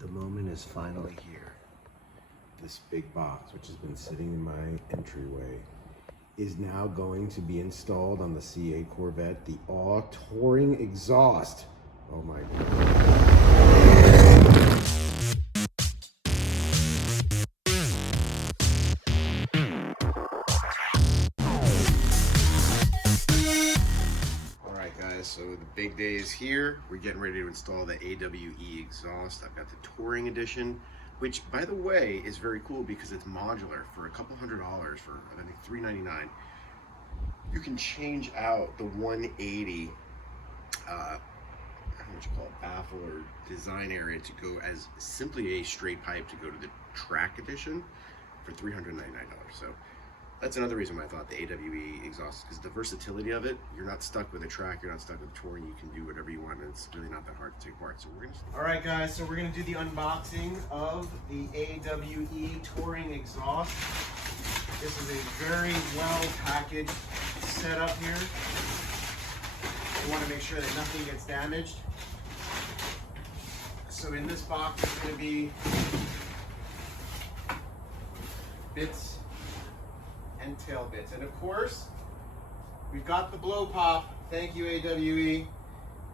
The moment is finally here. This big box, which has been sitting in my entryway, is now going to be installed on the C8 Corvette, the all touring exhaust. Oh my God. So the big day is here. We're getting ready to install the AWE exhaust. I've got the Touring Edition, which, by the way, is very cool because it's modular. For a couple $100, for I think $399, you can change out the 180 I don't know what you call it, baffle or design area to go as simply a straight pipe to go to the Track Edition for $399. So that's another reason why I thought the AWE exhaust, because the versatility of it, you're not stuck with a track, you're not stuck with touring, you can do whatever you want, and it's really not that hard to take apart. So we're gonna. All right, guys, so we're gonna do the unboxing of the AWE touring exhaust. This is a very well packaged setup here. You want to make sure that nothing gets damaged. So in this box is going to be bits and tail bits, and of course we've got the blow pop. Thank you, AWE.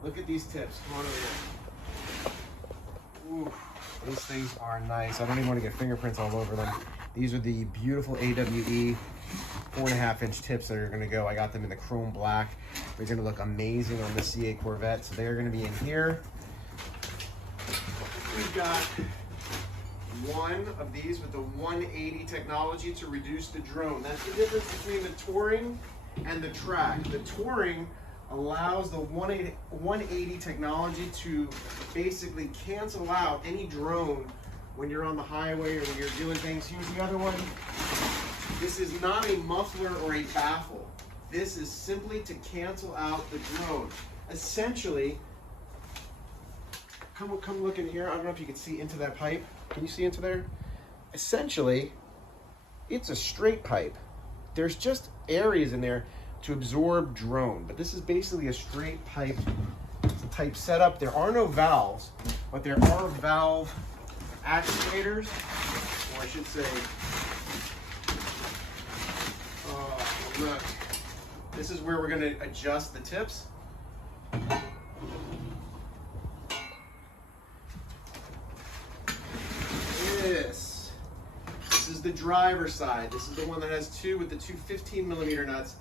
Look at these tips. Come on over here. Ooh, those things are nice. I don't even want to get fingerprints all over them. These are the beautiful AWE 4.5-inch tips that are going to go. I got them in the chrome black. They're going to look amazing on the C8 Corvette. So they're going to be in here. We've got one of these with the 180 technology to reduce the drone. That's the difference between the touring and the track. The touring allows the 180 technology to basically cancel out any drone when you're on the highway or when you're doing things. Here's the other one. This is not a muffler or a baffle. This is simply to cancel out the drone. Essentially, come look in here. I don't know if you can see into that pipe. Can you see into there? Essentially, it's a straight pipe. There's just areas in there to absorb drone, but this is basically a straight pipe type setup. There are no valves, but there are valve actuators, or I should say, look, this is where we're going to adjust the tips. This is the driver side. This is the one that has two with the two 15mm nuts.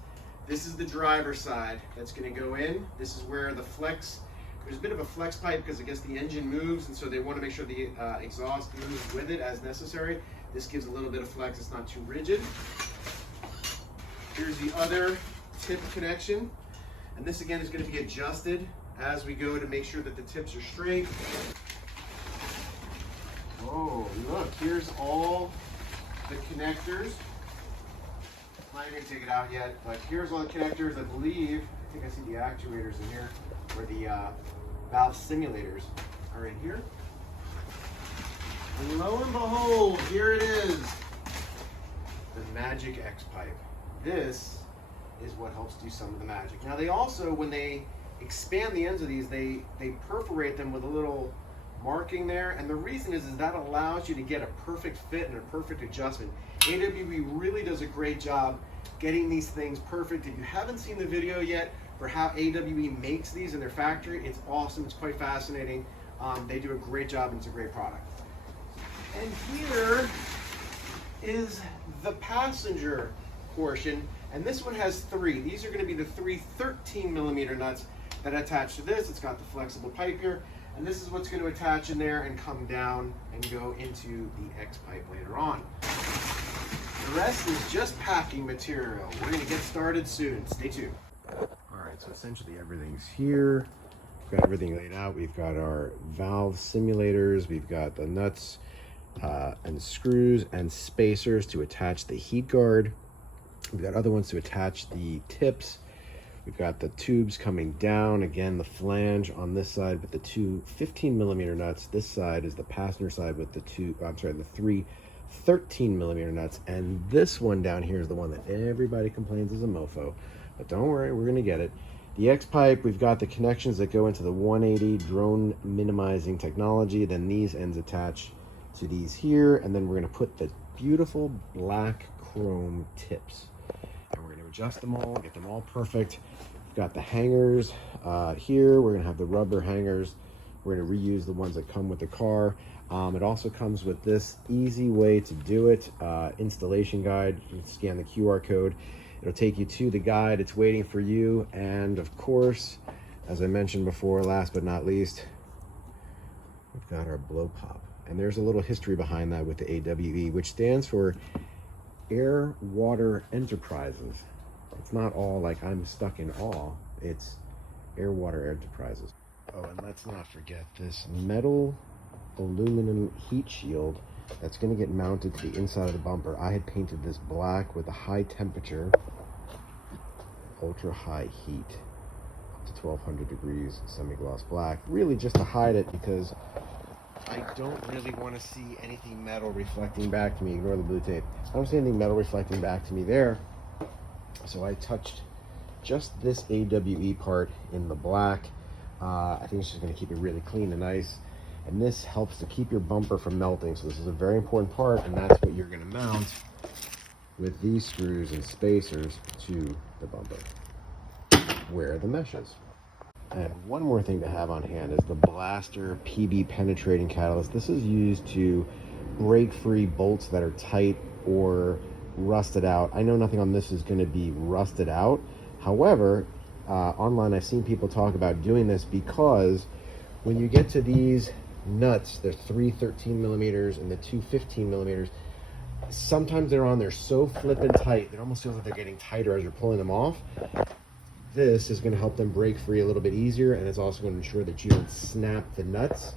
This is the driver side that's going to go in. This is where the flex, there's a bit of a flex pipe because I guess the engine moves, and so they want to make sure the exhaust moves with it as necessary. This gives a little bit of flex, it's not too rigid. Here's the other tip connection, and this again is going to be adjusted as we go to make sure that the tips are straight. Oh, look, here's all the connectors. I'm not even going to take it out yet, but here's all the connectors. I think I see the actuators in here, where the valve simulators are in here. And lo and behold, here it is, the Magic X pipe. This is what helps do some of the magic. Now they also, when they expand the ends of these, they perforate them with a little marking there, and the reason is that allows you to get a perfect fit and a perfect adjustment. AWE really does a great job getting these things perfect. If you haven't seen the video yet for how AWE makes these in their factory, it's awesome, it's quite fascinating. They do a great job and it's a great product. And here is the passenger portion, and this one has three. These are going to be the three 13mm nuts that attach to this. It's got the flexible pipe here, and this is what's going to attach in there and come down and go into the X pipe later on. The rest is just packing material. We're going to get started soon. Stay tuned. Alright, so essentially everything's here. We've got everything laid out. We've got our valve simulators. We've got the nuts and screws and spacers to attach the heat guard. We've got other ones to attach the tips. We've got the tubes coming down. Again, the flange on this side with the two 15mm nuts. This side is the passenger side with the three 13mm nuts. And this one down here is the one that everybody complains is a mofo. But don't worry, we're going to get it. The X pipe, we've got the connections that go into the 180 drone minimizing technology. Then these ends attach to these here, and then we're going to put the beautiful black chrome tips, and we're going to adjust them all, get them all perfect. We've got the hangers here. We're going to have the rubber hangers. We're going to reuse the ones that come with the car. It also comes with this easy way to do it, installation guide. You can scan the QR code. It'll take you to the guide. It's waiting for you. And of course, as I mentioned before, last but not least, we've got our blow pop. And there's a little history behind that with the AWE, which stands for Air Water Enterprises. It's not all like I'm stuck in awe. It's Air Water Enterprises. Oh, and let's not forget this metal aluminum heat shield that's going to get mounted to the inside of the bumper. I had painted this black with a high temperature, ultra high heat, up to 1200 degrees, semi-gloss black, really just to hide it because I don't really want to see anything metal reflecting back to me. Ignore the blue tape. I don't see anything metal reflecting back to me there. So I touched just this AWE part in the black. I think it's just going to keep it really clean and nice. And this helps to keep your bumper from melting. So this is a very important part, and that's what you're going to mount with these screws and spacers to the bumper where the mesh is. And one more thing to have on hand is the Blaster PB penetrating catalyst. This is used to break free bolts that are tight or rusted out. I know nothing on this is going to be rusted out. However, online I've seen people talk about doing this because when you get to these nuts, they're 3 13 millimeters and the 2 15 millimeters. Sometimes they're on there so flippin' tight, it almost feels like they're getting tighter as you're pulling them off. This is going to help them break free a little bit easier, and it's also going to ensure that you don't snap the nuts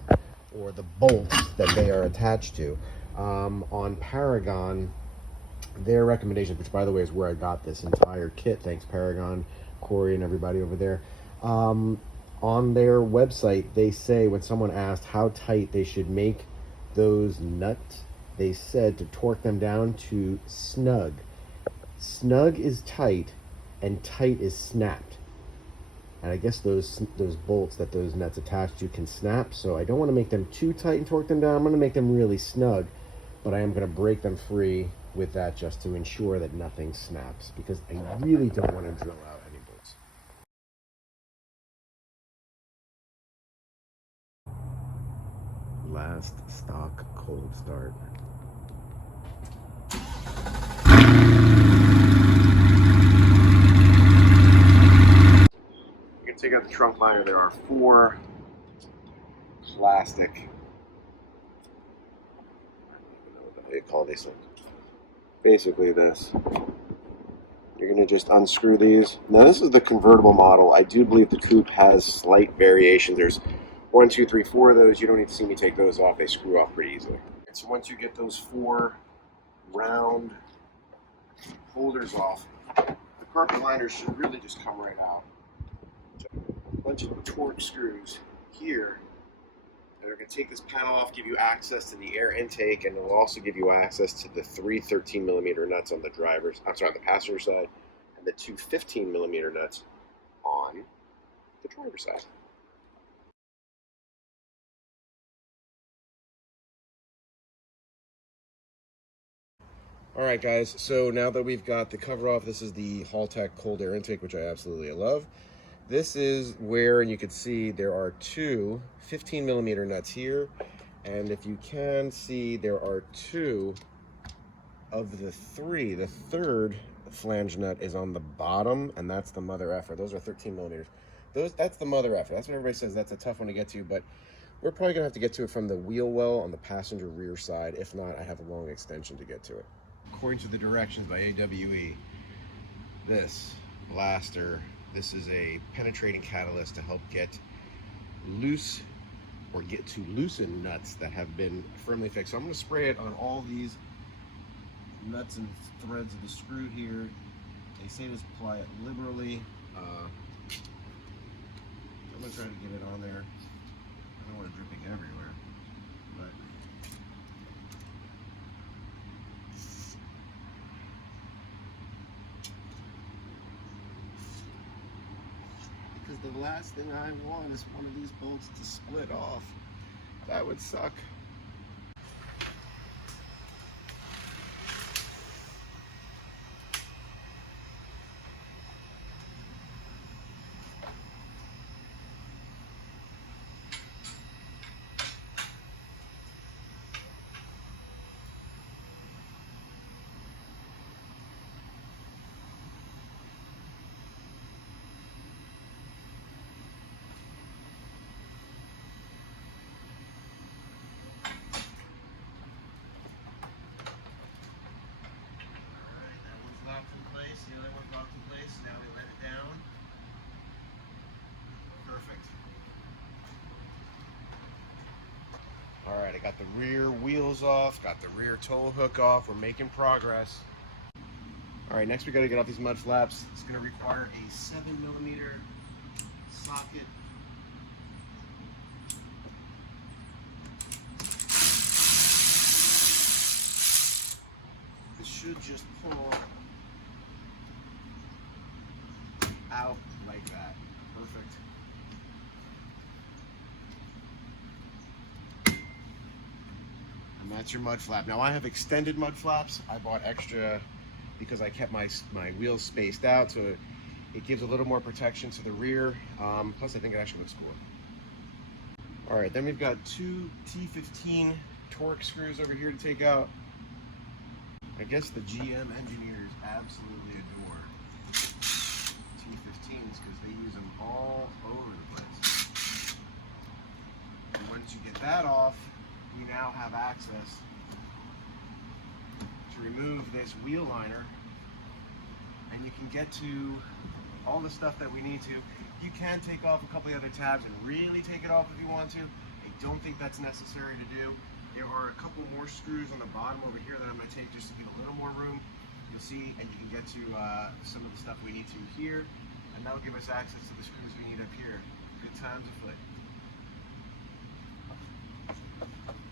or the bolts that they are attached to. On Paragon, their recommendation, which by the way is where I got this entire kit, thanks Paragon, Corey and everybody over there. On their website, they say when someone asked how tight they should make those nuts, they said to torque them down to snug. Snug is tight, and tight is snapped. And I guess those bolts that those nuts attach to can snap, so I don't want to make them too tight and torque them down. I'm going to make them really snug, but I am going to break them free with that just to ensure that nothing snaps, because I really don't want to drill out any bolts. Last stock cold start. You can take out the trunk liner. There are 4 plastic, I don't even know what they call these things. Basically this. You're going to just unscrew these. Now this is the convertible model. I do believe the coupe has slight variations. There's 1, 2, 3, 4 of those. You don't need to see me take those off. They screw off pretty easily. And so once you get those 4 round holders off, the carpet liners should really just come right out. So a bunch of torque screws here that are going to take this panel off, give you access to the air intake, and it'll also give you access to the 3 13 millimeter nuts on the the passenger side, and the 2 15 millimeter nuts on the driver's side. All right, guys, so now that we've got the cover off, this is the Haltech cold air intake, which I absolutely love. This is where you can see there are 2 15 millimeter nuts here, and if you can see, there are 2 of the 3. The third flange nut is on the bottom, and that's the mother effer. Those are 13 millimeters. That's the mother effer. That's what everybody says. That's a tough one to get to, but we're probably gonna have to get to it from the wheel well on the passenger rear side. If not, I have a long extension to get to it. According to the directions by AWE, this blaster, this is a penetrating catalyst to help get loose or get to loosen nuts that have been firmly fixed. So I'm going to spray it on all these nuts and threads of the screw here. They say to apply it liberally. I'm going to try to get it on there. I don't want it dripping everywhere, but the last thing I want is one of these bolts to split off. That would suck. The other one's locked in place. Now we let it down. Perfect. All right, I got the rear wheels off, got the rear tow hook off. We're making progress. All right, next we got to get off these mud flaps. It's going to require a 7mm socket. It should just pull out like that. Perfect. And that's your mud flap. Now I have extended mud flaps. I bought extra because I kept my wheels spaced out, so it gives a little more protection to the rear. Plus I think it actually looks cool. All right, then we've got two T15 torque screws over here to take out. I guess the GM engineers absolutely adore T15s because they use them all over the place. And once you get that off, we now have access to remove this wheel liner, and you can get to all the stuff that we need to. You can take off a couple of other tabs and really take it off if you want to. I don't think that's necessary to do. There are a couple more screws on the bottom over here that I'm going to take just to give a little more room. You'll see, and you can get to some of the stuff we need to here, and that'll give us access to the screws we need up here. Good times afoot.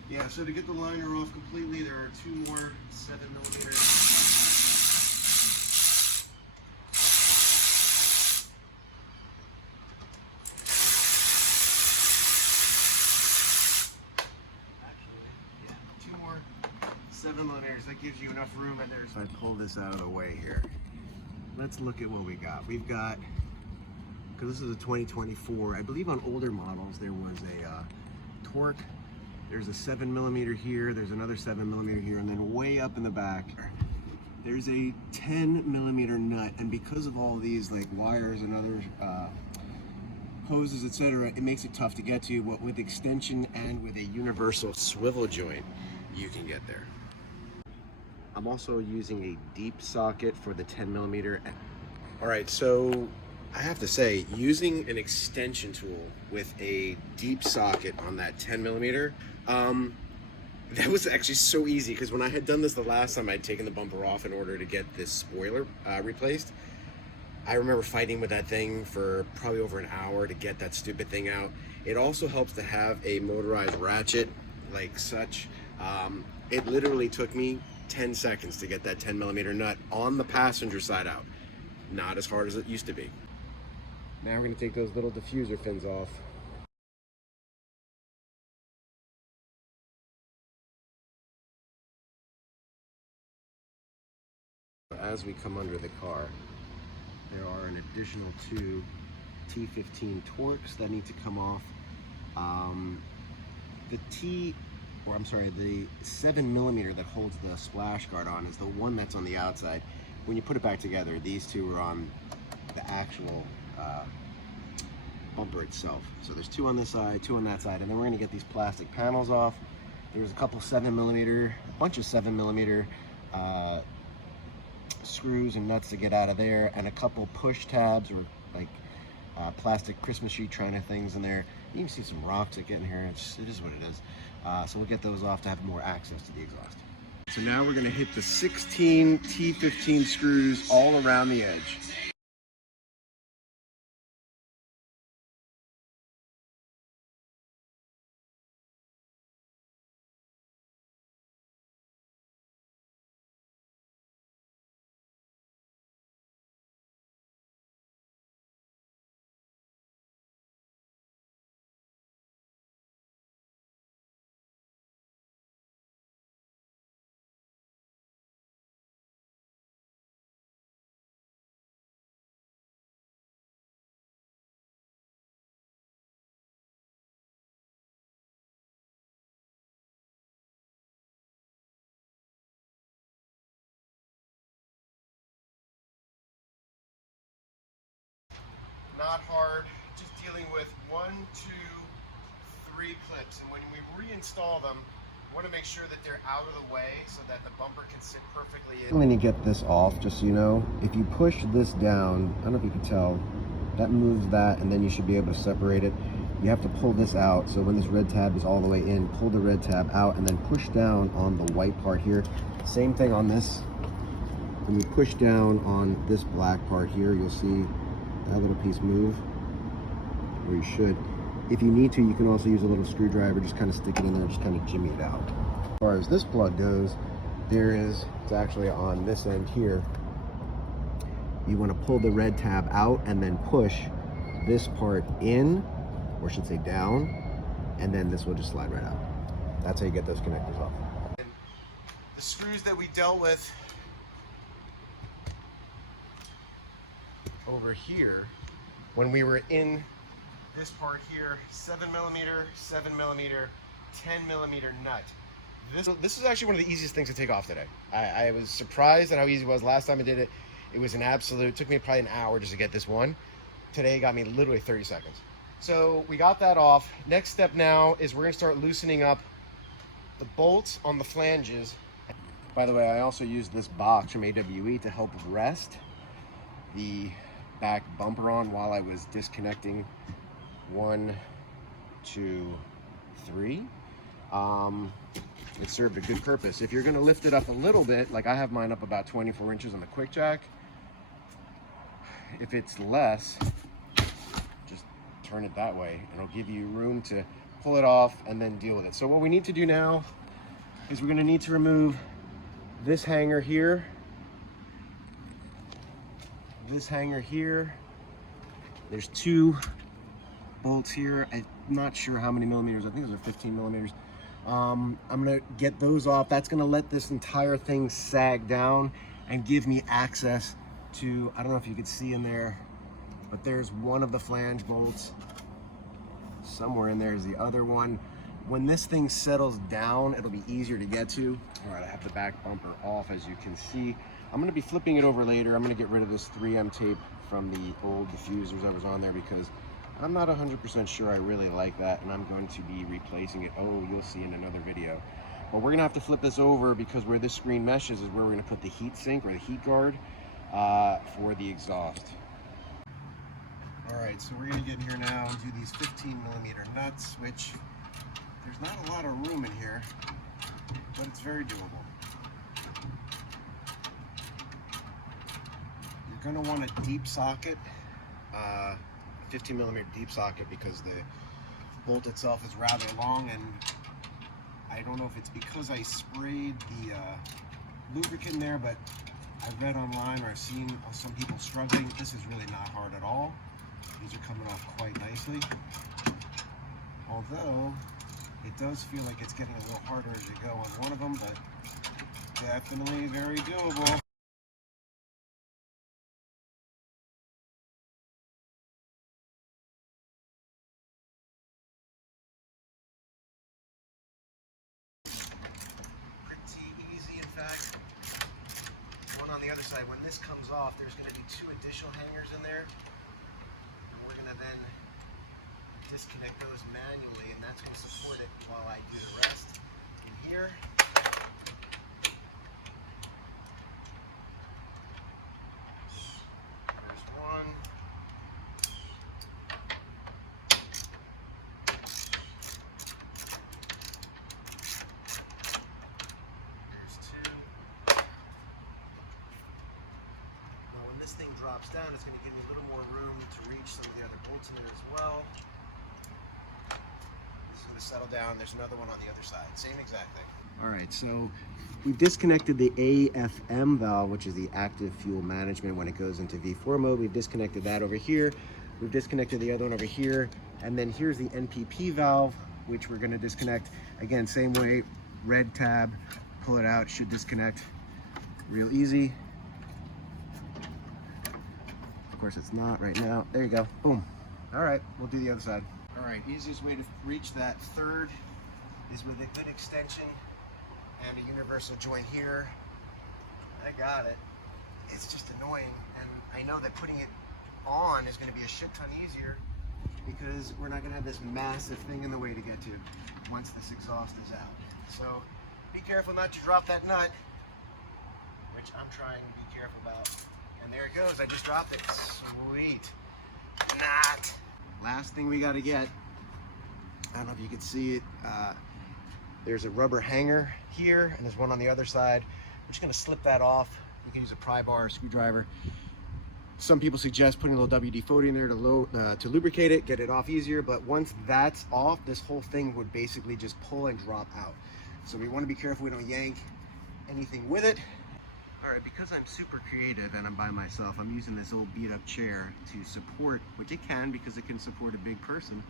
Yeah, so to get the liner off completely, there are two more 7mm. That gives you enough room in there. So I pull this out of the way here. Let's look at what we got. We've got, because this is a 2024, I believe on older models there was a torque. There's a 7mm here, there's another 7mm here, and then way up in the back there's a 10mm nut. And because of all these like wires and other hoses, etc., it makes it tough to get to. But with extension and with a universal swivel joint, you can get there. I'm also using a deep socket for the 10mm. All right, so I have to say, using an extension tool with a deep socket on that 10mm, that was actually so easy, because when I had done this the last time, I'd taken the bumper off in order to get this spoiler replaced. I remember fighting with that thing for probably over an hour to get that stupid thing out. It also helps to have a motorized ratchet like such. It literally took me 10 seconds to get that 10mm nut on the passenger side out. Not as hard as it used to be. Now we're going to take those little diffuser fins off. As we come under the car, there are an additional two T15 torques that need to come off. The 7mm that holds the splash guard on is the one that's on the outside. When you put it back together, these two are on the actual bumper itself. So there's two on this side, two on that side, and then we're going to get these plastic panels off. There's a couple 7mm, a bunch of 7mm screws and nuts to get out of there, and a couple push tabs or like plastic Christmas tree kind of things in there. You can see some rocks that get in here. It is what it is. So we'll get those off to have more access to the exhaust. So now we're going to hit the 16 T15 screws all around the edge. not hard, just dealing with 1, 2, 3 clips. And when we reinstall them, we want to make sure that they're out of the way so that the bumper can sit perfectly in. When you get this off, just so you know, if you push this down, I don't know if you can tell, that moves that, and then you should be able to separate it. You have to pull this out, so when this red tab is all the way in, pull the red tab out and then push down on the white part here. Same thing on this. When you push down on this black part here, you'll see that little piece move, or you should. If you need to, you can also use a little screwdriver, just kind of stick it in there, just kind of jimmy it out. As far as this plug goes, it's actually on this end here. You want to pull the red tab out and then push this part in, or I should say down, and then this will just slide right out. That's how you get those connectors off. And the screws that we dealt with over here, when we were in this part here, 7mm, 7mm, 10mm nut. This is actually one of the easiest things to take off today. I was surprised at how easy it was. Last time I did it, it was an absolute, it took me probably an hour just to get this one. Today got me literally 30 seconds. So we got that off. Next step now is we're gonna start loosening up the bolts on the flanges. By the way, I also used this box from AWE to help rest the back bumper on while I was disconnecting 1, 2, 3. It served a good purpose. If you're going to lift it up a little bit, like I have mine up about 24 inches on the quick jack, if it's less, just turn it that way and it'll give you room to pull it off and then deal with it. So what we need to do now is we're going to need to remove this hanger here, this hanger here. There's 2 bolts here. I'm not sure how many millimeters. I think those are 15 millimeters. I'm gonna get those off. That's gonna let this entire thing sag down and give me access to, I don't know if you can see in there, but there's one of the flange bolts. Somewhere in there is the other one. When this thing settles down, it'll be easier to get to. All right, I have the back bumper off, as you can see. I'm gonna be flipping it over later. I'm gonna get rid of this 3M tape from the old diffusers that was on there because I'm not 100% sure I really like that, and I'm going to be replacing it. Oh, you'll see in another video. But we're gonna have to flip this over because where this screen meshes is where we're gonna put the heat sink or the heat guard for the exhaust. All right, so we're gonna get in here now and do these 15mm nuts, which there's not a lot of room in here, but it's very doable. You're gonna want a deep socket, 15mm deep socket, because the bolt itself is rather long, and I don't know if it's because I sprayed the lubricant there, but I've read online or I've seen some people struggling. This is really not hard at all. These are coming off quite nicely, although it does feel like it's getting a little harder as you go on one of them, but definitely very doable. On the other side, when this comes off, there's going to be 2 additional hangers in there, and we're going to then disconnect those manually, and that's going to support it while I do the rest in here. There's one. This thing drops down, it's going to give me a little more room to reach some of the other bolts in there as well. This is going to settle down. There's another one on the other side. Same exact thing. All right, so we've disconnected the AFM valve, which is the active fuel management when it goes into V4 mode. We've disconnected that over here. We've disconnected the other one over here. And then here's the NPP valve, which we're going to disconnect. Again, same way, red tab, pull it out, should disconnect real easy. Of course it's not right now. There you go, boom. All right, we'll do the other side. All right, easiest way to reach that third is with a good extension and a universal joint here. I got it. It's just annoying, and I know that putting it on is going to be a shit ton easier because we're not going to have this massive thing in the way to get to once this exhaust is out. So be careful not to drop that nut, which I'm trying to be careful about. And there it goes, I just dropped it. Sweet. Nut. Last thing we got to get, I don't know if you can see it, there's a rubber hanger here and there's one on the other side. I'm just going to slip that off. You can use a pry bar or screwdriver. Some people suggest putting a little WD-40 in there to lubricate it, get it off easier, but once that's off, this whole thing would basically just pull and drop out. So we want to be careful we don't yank anything with it. All right, because I'm super creative and I'm by myself, I'm using this old beat up chair to support, which it can because it can support a big person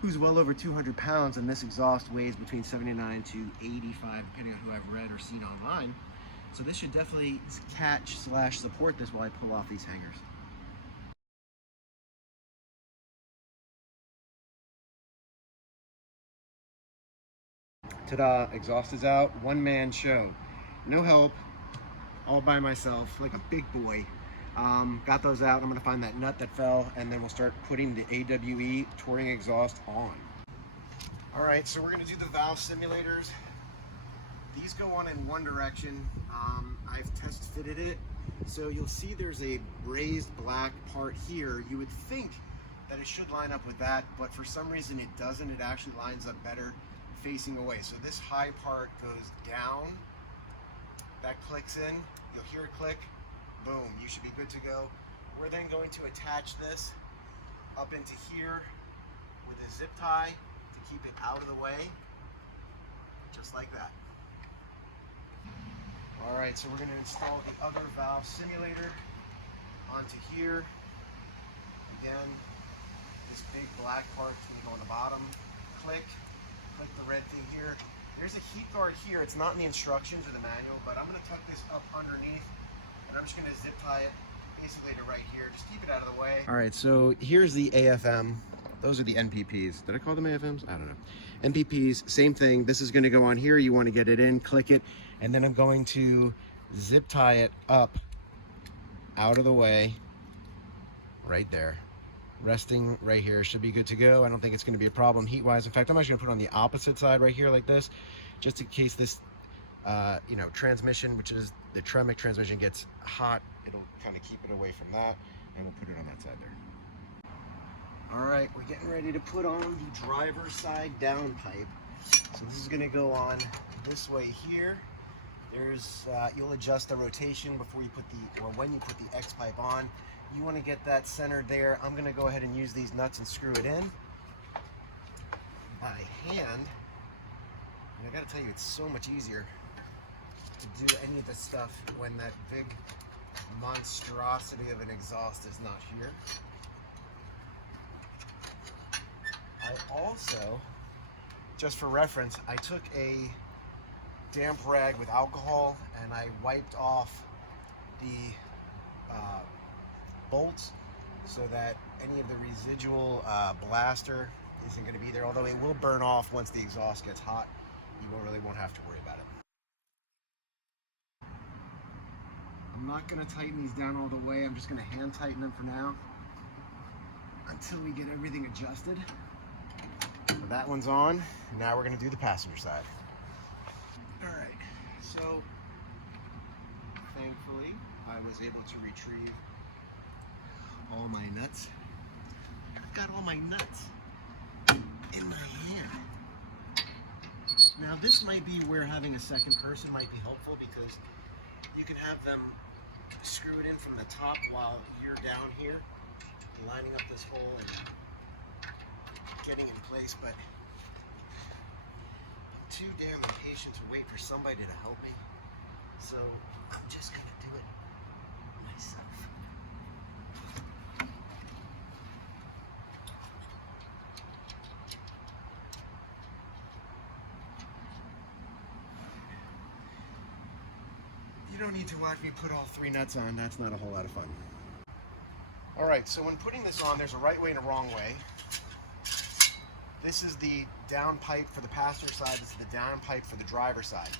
who's well over 200 pounds, and this exhaust weighs between 79 to 85, depending on who I've read or seen online. So this should definitely catch / support this while I pull off these hangers. Ta-da, exhaust is out, one-man show. No help, all by myself, like a big boy. Got those out. I'm gonna find that nut that fell, and then we'll start putting the AWE touring exhaust on. All right, so we're gonna do the valve simulators. These go on in one direction. I've test fitted it. So you'll see there's a raised black part here. You would think that it should line up with that, but for some reason it doesn't. It actually lines up better facing away. So this high part goes down. That clicks in. You'll hear it click. Boom, you should be good to go. We're then going to attach this up into here with a zip tie to keep it out of the way, just like that. All right, so we're going to install the other valve simulator onto here. Again, this big black part's going to go on the bottom. Click the red thing here. There's a heat guard here. It's not in the instructions or the manual, but I'm going to tuck this up underneath, and I'm just going to zip tie it basically to right here. Just keep it out of the way. All right, so here's the AFM. Those are the NPPs. Did I call them AFMs? I don't know. NPPs, same thing. This is going to go on here. You want to get it in, click it, and then I'm going to zip tie it up out of the way right there. Resting right here, should be good to go. I don't think it's going to be a problem heat wise. In fact, I'm actually going to put it on the opposite side right here like this, just in case this transmission, which is the Tremec transmission, gets hot. It'll kind of keep it away from that, and we'll put it on that side there. All right, we're getting ready to put on the driver's side down pipe. So this is going to go on this way here. There's you'll adjust the rotation before you put when you put the X pipe on. You want to get that centered there. I'm going to go ahead and use these nuts and screw it in by hand. And I got to tell you, it's so much easier to do any of this stuff when that big monstrosity of an exhaust is not here. I also, just for reference, I took a damp rag with alcohol and I wiped off the bolts so that any of the residual blaster isn't going to be there, although it will burn off once the exhaust gets hot. You won't have to worry about it. I'm not going to tighten these down all the way. I'm just going to hand tighten them for now until we get everything adjusted. So that one's on. Now we're going to do the passenger side. All right, so thankfully I was able to retrieve all my nuts. I've got all my nuts in my hand. Now this might be where having a second person might be helpful, because you can have them screw it in from the top while you're down here lining up this hole and getting in place, but I'm too damn impatient to wait for somebody to help me, so I'm just gonna do it myself. You don't need to watch me put all 3 nuts on. That's not a whole lot of fun. All right, so when putting this on, there's a right way and a wrong way. This is the down pipe for the passenger side. This is the down pipe for the driver's side.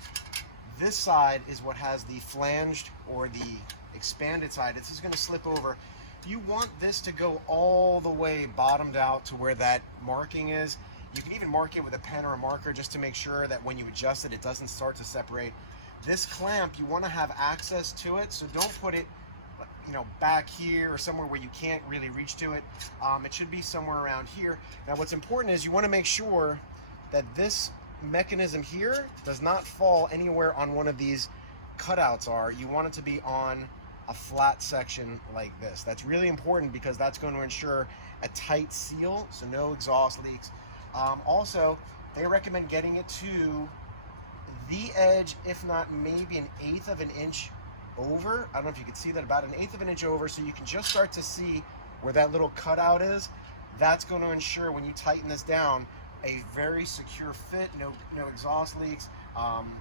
This side is what has the flanged or the expanded side. This is going to slip over if you want this to go all the way bottomed out to where that marking is, you can even mark it with a pen or a marker just to make sure that when you adjust it, it doesn't start to separate. This clamp, you want to have access to it, so don't put it, you know, back here or somewhere where you can't really reach to it. It should be somewhere around here. Now what's important is you want to make sure that this mechanism here does not fall anywhere on one of these cutouts are. You want it to be on a flat section like this. That's really important because that's going to ensure a tight seal, so no exhaust leaks. Also, they recommend getting it to the edge, if not maybe 1/8 of an inch over. I don't know if you can see that, about 1/8 of an inch over, so you can just start to see where that little cutout is. That's going to ensure when you tighten this down, a very secure fit, no exhaust leaks.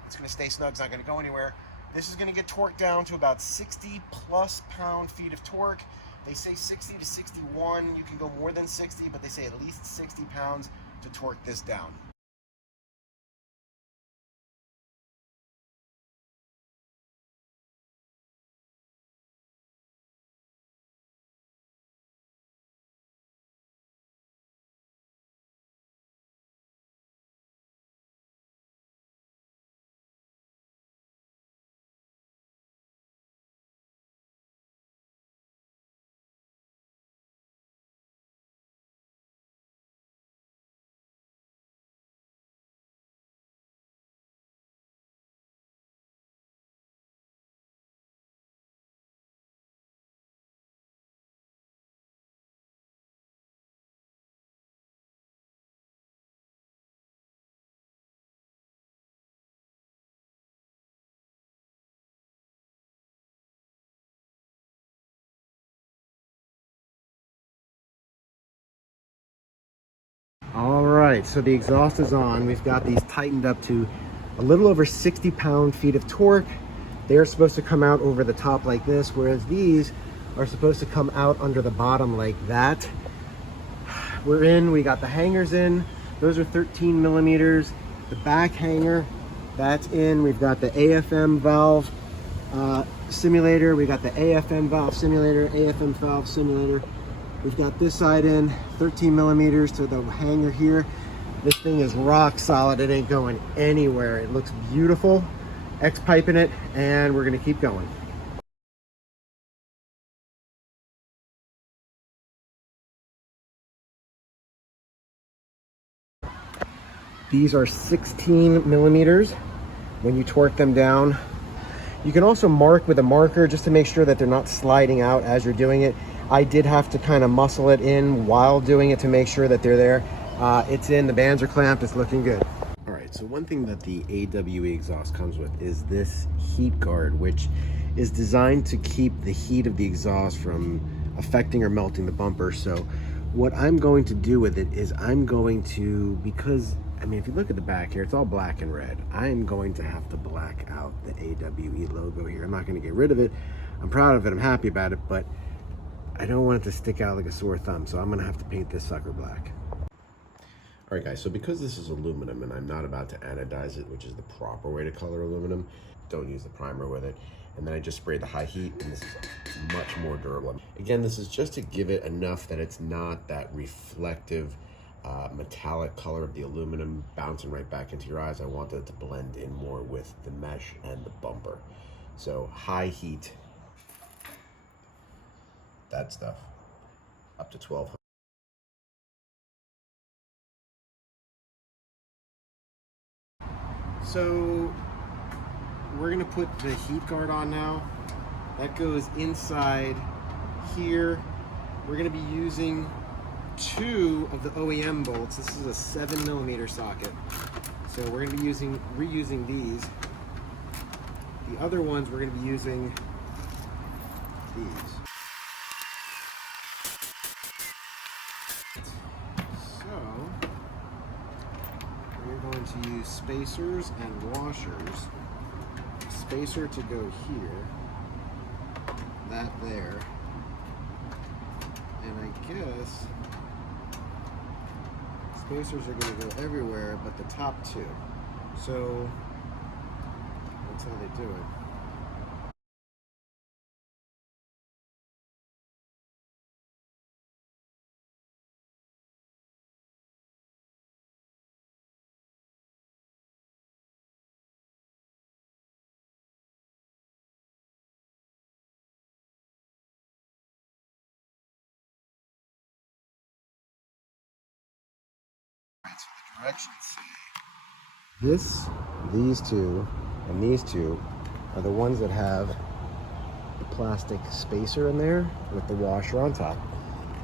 It's going to stay snug, it's not going to go anywhere. This is going to get torqued down to about 60+ pound-feet of torque. They say 60 to 61. You can go more than 60, but they say at least 60 pounds to torque this down. All right, so the exhaust is on. We've got these tightened up to a little over 60 pound-feet of torque. They're supposed to come out over the top like this, whereas these are supposed to come out under the bottom like that. We're in, we got the hangers in. Those are 13 millimeters. The back hanger, that's in. We've got the AFM valve simulator. We got the AFM valve simulator, AFM valve simulator. We've got this side in, 13 millimeters to the hanger here. This thing is rock solid. It ain't going anywhere. It looks beautiful. X-pipe in it, and we're gonna keep going. These are 16 millimeters when you torque them down. You can also mark with a marker just to make sure that they're not sliding out as you're doing it. I did have to kind of muscle it in while doing it to make sure that they're there. It's in, the bands are clamped, it's looking good. All right, so one thing that the AWE exhaust comes with is this heat guard, which is designed to keep the heat of the exhaust from affecting or melting the bumper. So what I'm going to do with it is I'm going to, because I mean, if you look at the back here, it's all black and red. I'm going to have to black out the AWE logo here. I'm not going to get rid of it. I'm proud of it, I'm happy about it, but I don't want it to stick out like a sore thumb, so I'm gonna have to paint this sucker black. All right, guys, so because this is aluminum and I'm not about to anodize it, which is the proper way to color aluminum, don't use the primer with it. And then I just sprayed the high heat, and this is much more durable. Again, this is just to give it enough that it's not that reflective, metallic color of the aluminum bouncing right back into your eyes. I wanted it to blend in more with the mesh and the bumper. So high heat, that stuff, up to 1200. So we're gonna put the heat guard on now. That goes inside here. We're gonna be using 2 of the OEM bolts. This is a 7 millimeter socket. So we're gonna be reusing these. The other ones we're gonna be using these. Going to use spacers and washers. Spacer to go here, that there, and I guess spacers are going to go everywhere but the top 2. So that's how they do it. so the directions say this, these two, and these two are the ones that have the plastic spacer in there with the washer on top.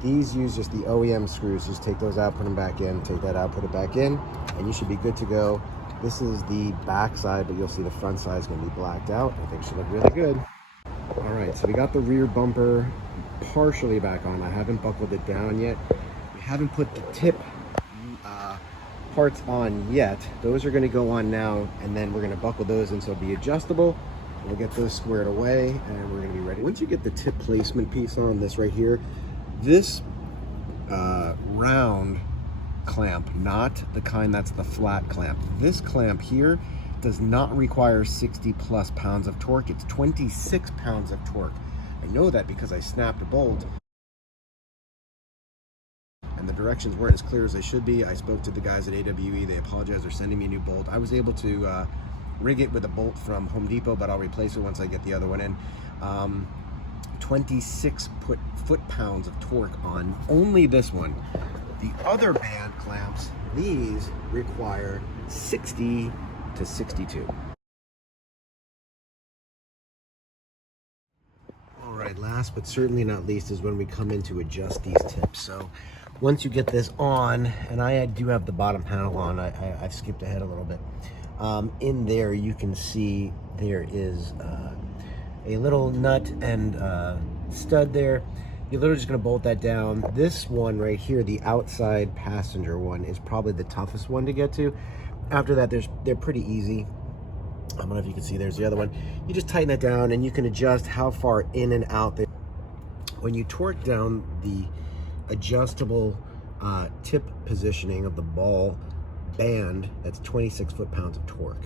These use just the OEM screws. Just take those out, put them back in, take that out, put it back in, and you should be good to go. This is the back side, but you'll see the front side is going to be blacked out. I think it should look really good. All right, so we got the rear bumper partially back on. I haven't buckled it down yet. We haven't put the tip parts on yet. Those are going to go on now, and then we're going to buckle those in so it'll be adjustable. We'll get those squared away, and we're going to be ready. Once you get the tip placement piece on, this right here, this round clamp, not the kind that's the flat clamp. This clamp here does not require 60 plus pounds of torque. It's 26 pounds of torque. I know that because I snapped a bolt and the directions weren't as clear as they should be. I spoke to the guys at AWE. They apologized. They're sending me a new bolt. I was able to rig it with a bolt from Home Depot, but I'll replace it once I get the other one in. 26 foot-pounds of torque on only this one. The other band clamps, these require 60 to 62. All right, last but certainly not least is when we come in to adjust these tips. So once you get this on, and I do have the bottom panel on, I've skipped ahead a little bit. In there you can see there is a little nut and stud there. You're literally just going to bolt that down. This one right here, the outside passenger one, is probably the toughest one to get to. After that, they're pretty easy. I don't know if you can see, there's the other one. You just tighten that down and you can adjust how far in and out there. When you torque down the adjustable tip positioning of the ball band, that's 26 foot-pounds of torque.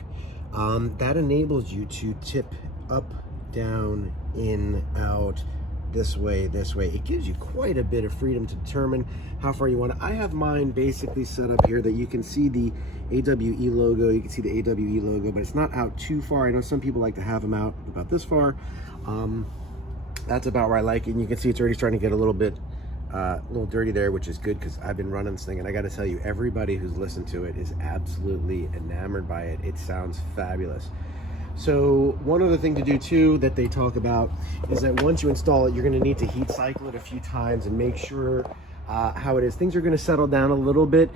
That enables you to tip up, down, in, out, this way, this way. It gives you quite a bit of freedom to determine how far you want it. I have mine basically set up here that you can see the AWE logo, you can see the AWE logo, but it's not out too far. I know some people like to have them out about this far. That's about where I like it, and you can see it's already starting to get a little bit dirty there, which is good because I've been running this thing, and I got to tell you, everybody who's listened to it is absolutely enamored by it. It sounds fabulous. So one other thing to do too that they talk about is that once you install it, you're going to need to heat cycle it a few times and make sure how it is. Things are going to settle down a little bit.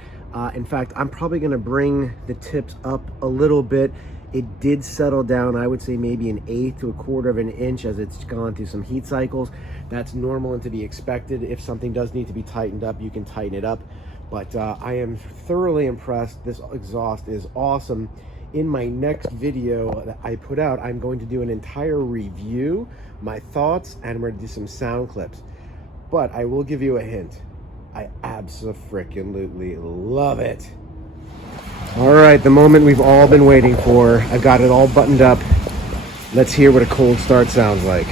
In fact, I'm probably going to bring the tips up a little bit. It did settle down, I would say maybe 1/8 to 1/4 of an inch as it's gone through some heat cycles. That's normal and to be expected. If something does need to be tightened up, you can tighten it up. But I am thoroughly impressed. This exhaust is awesome. In my next video that I put out, I'm going to do an entire review, my thoughts, and we're going to do some sound clips. But I will give you a hint. I abso-freaking-lutely love it. All right, the moment we've all been waiting for. I've got it all buttoned up. Let's hear what a cold start sounds like.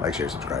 Like, share, subscribe.